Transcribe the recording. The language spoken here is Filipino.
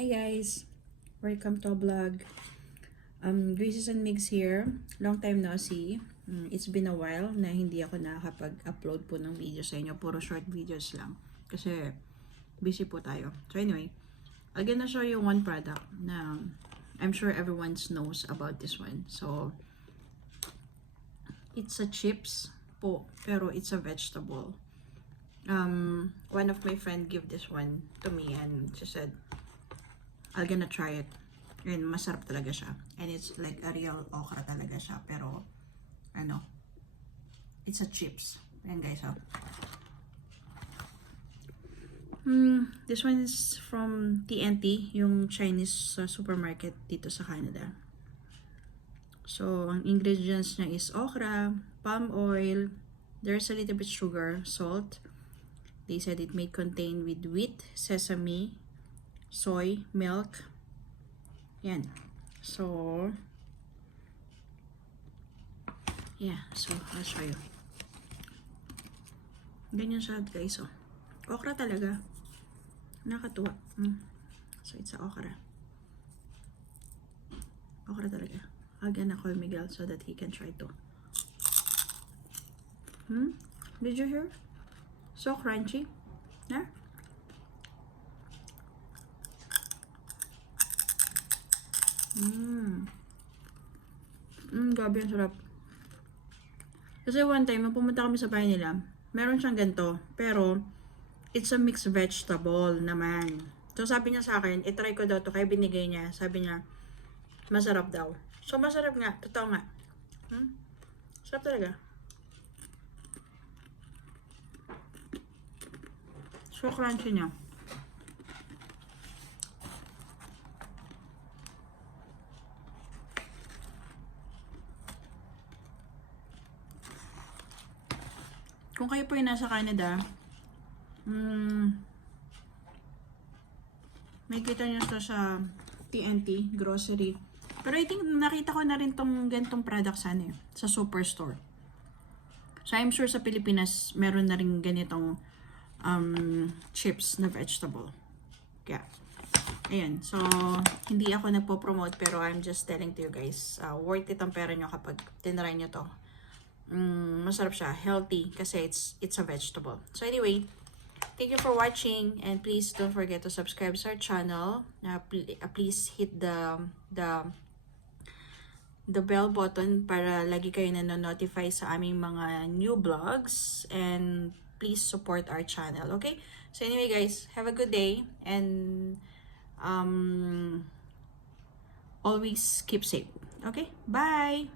Hi guys! Welcome to a vlog. Graces and Migs here. Long time no see. It's been a while na hindi ako nakakapag-upload po ng video sa inyo. Puro short videos lang. Kasi busy po tayo. So anyway, I'm gonna show you one product na I'm sure everyone knows about this one. So, it's a chips po, pero it's a vegetable. One of my friend gave this one to me and she said, I'm gonna try it. And masarap talaga siya. And it's like a real okra talaga siya. Pero, it's a chips. Ayan guys, oh. This one is from TNT, yung Chinese supermarket dito sa Canada. So, ang ingredients niya is okra, palm oil, there's a little bit sugar, salt. They said it may contain with wheat, sesame, soy, milk. Yan. So, yeah. So, I'll show you. Ganyan siya, guys. Oh. Okra talaga. Nakatuwa. So, it's a okra. Okra talaga. I'm gonna call Miguel so that he can try to. Did you hear? So crunchy. Yeah? Grabe ang sarap. Kasi one time, pumunta kami sa bahay nila, meron siyang ganito, pero it's a mixed vegetable naman. So sabi niya sa akin, itry ko daw to, kaya binigay niya. Sabi niya, masarap daw. So masarap nga, totoo nga. Sarap talaga. So crunchy niya. Kung kayo po yung nasa Canada, may kita nyo sa TNT, grocery. Pero I think nakita ko na rin tong gantong product sana sa superstore. So I'm sure sa Pilipinas, meron na rin ganitong chips na vegetable. Yeah. Ayan. So, hindi ako nagpo-promote pero I'm just telling to you guys, worth it ang pera nyo kapag tinry nyo to. Masarap siya, healthy kasi it's a vegetable. So anyway, thank you for watching and please don't forget to subscribe to our channel. Please hit the bell button para lagi kayo na-notify sa aming mga new vlogs, and please support our channel, okay? So anyway guys, have a good day and always keep safe. Okay? Bye!